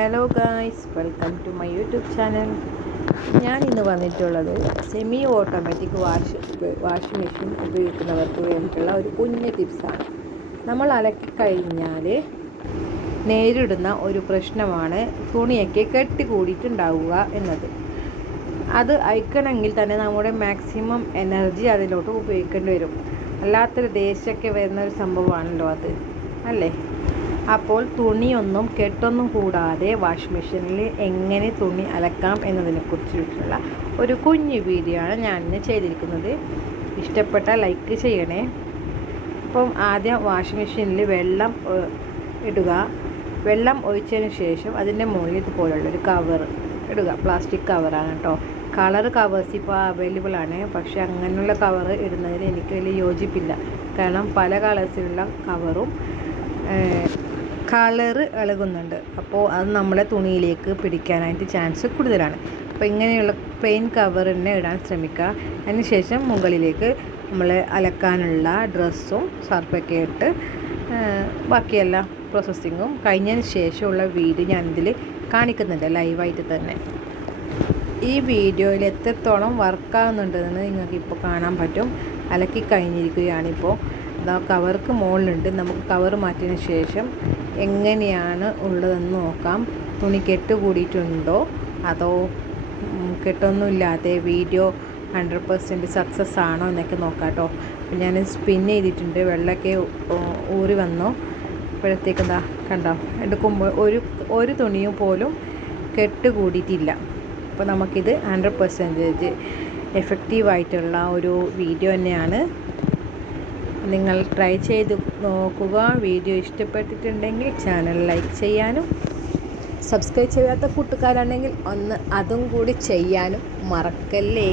Hello guys welcome to my YouTube channel ഞാൻ ഇന്ന് വന്നിട്ടുള്ളത് semi automatic wash washing machine ഉപയോഗിക്കുന്നവർക്ക് വേണ്ടിയിട്ടുള്ള ഒരു കുഞ്ഞ് ടിപ്സാണ് നമ്മൾ അലക്കി കഴിഞ്ഞാൽ നേരിടുന്ന ഒരു പ്രശ്നമാണ് തുണിയൊക്കെ കെട്ടിക്കൂടിയിട്ടുണ്ടാവുക എന്നത്. അത് അയക്കണമെങ്കിൽ തന്നെ നമ്മുടെ മാക്സിമം എനർജി അതിലോട്ട് ഉപയോഗിക്കേണ്ടി വരും. അല്ലാത്തൊരു ദേശമൊക്കെ വരുന്ന ഒരു സംഭവമാണല്ലോ അത്. അല്ലേ? അപ്പോൾ തുണിയൊന്നും കെട്ടൊന്നും കൂടാതെ വാഷിംഗ് മെഷീനിൽ എങ്ങനെ തുണി അലക്കാം എന്നതിനെ കുറിച്ചിട്ടുള്ള ഒരു കുഞ്ഞു വീഡിയോ ആണ് ഇന്ന് ചെയ്തിരിക്കുന്നത്. ഇഷ്ടപ്പെട്ട ലൈക്ക് ചെയ്യണേ. അപ്പം ആദ്യം വാഷിംഗ് മെഷീനിൽ വെള്ളം ഇടുക. വെള്ളം ഒഴിച്ചതിന് ശേഷം അതിന്റെ മുകളിൽ ഇതുപോലുള്ള ഒരു കവർ ഇടുക. പ്ലാസ്റ്റിക് കവറാണ് കേട്ടോ. കളർ കവേഴ്സ് ഇപ്പോൾ അവൈലബിൾ ആണ്. പക്ഷേ അങ്ങനെയുള്ള കവർ ഇടുന്നതിന് എനിക്ക് വലിയ യോജിപ്പില്ല. കാരണം പല കളേഴ്സിലുള്ള കവറും കളറ് ഇളകുന്നുണ്ട്. അപ്പോൾ അത് നമ്മളെ തുണിയിലേക്ക് പിടിക്കാനായിട്ട് ചാൻസ് കൂടുതലാണ്. അപ്പോൾ ഇങ്ങനെയുള്ള പ്ലെയിൻ കവർ തന്നെ ഇടാൻ ശ്രമിക്കുക. അതിനുശേഷം മുകളിലേക്ക് നമ്മൾ അലക്കാനുള്ള ഡ്രസ്സും സർഫൊക്കെ ഇട്ട് ബാക്കിയെല്ലാം പ്രോസസ്സിങ്ങും കഴിഞ്ഞതിന് ശേഷമുള്ള വീഡിയോ ഞാനിതിൽ കാണിക്കുന്നുണ്ട് ലൈവായിട്ട് തന്നെ. ഈ വീഡിയോയിൽ എത്രത്തോളം വർക്കാവുന്നുണ്ടെന്ന് നിങ്ങൾക്ക് ഇപ്പോൾ കാണാൻ പറ്റും. അലക്കി കഴിഞ്ഞിരിക്കുകയാണിപ്പോൾ. കവർക്ക് മുകളിലുണ്ട്. നമുക്ക് കവർ മാറ്റിയതിന് ശേഷം എങ്ങനെയാണ് ഉള്ളതെന്ന് നോക്കാം. തുണി കെട്ട് കൂടിയിട്ടുണ്ടോ? അതോ കെട്ടൊന്നുമില്ലാതെ വീഡിയോ ഹൺഡ്രഡ് പെർസെന്റ് സക്സസ് ആണോ എന്നൊക്കെ നോക്കാം കേട്ടോ അപ്പം ഞാൻ സ്പിൻ ചെയ്തിട്ടുണ്ട്. വെള്ളമൊക്കെ ഊറി വന്നു. ഇപ്പോഴത്തേക്ക് എന്താ കണ്ടോ? എടുക്കുമ്പോൾ ഒരു ഒരു തുണിയും പോലും കെട്ട് കൂടിയിട്ടില്ല. അപ്പോൾ നമുക്കിത് ഹൺഡ്രഡ് പെർസെന്റേജ് എഫക്റ്റീവായിട്ടുള്ള ഒരു വീഡിയോ തന്നെയാണ് നിങ്ങൾ ട്രൈ ചെയ്ത് നോക്കുക. വീഡിയോ ഇഷ്ടപ്പെട്ടിട്ടുണ്ടെങ്കിൽ ചാനൽ ലൈക്ക് ചെയ്യാനും സബ്സ്ക്രൈബ് ചെയ്യാത്ത കൂട്ടുകാരാണെങ്കിൽ ഒന്ന് അതും കൂടി ചെയ്യാനും മറക്കല്ലേ.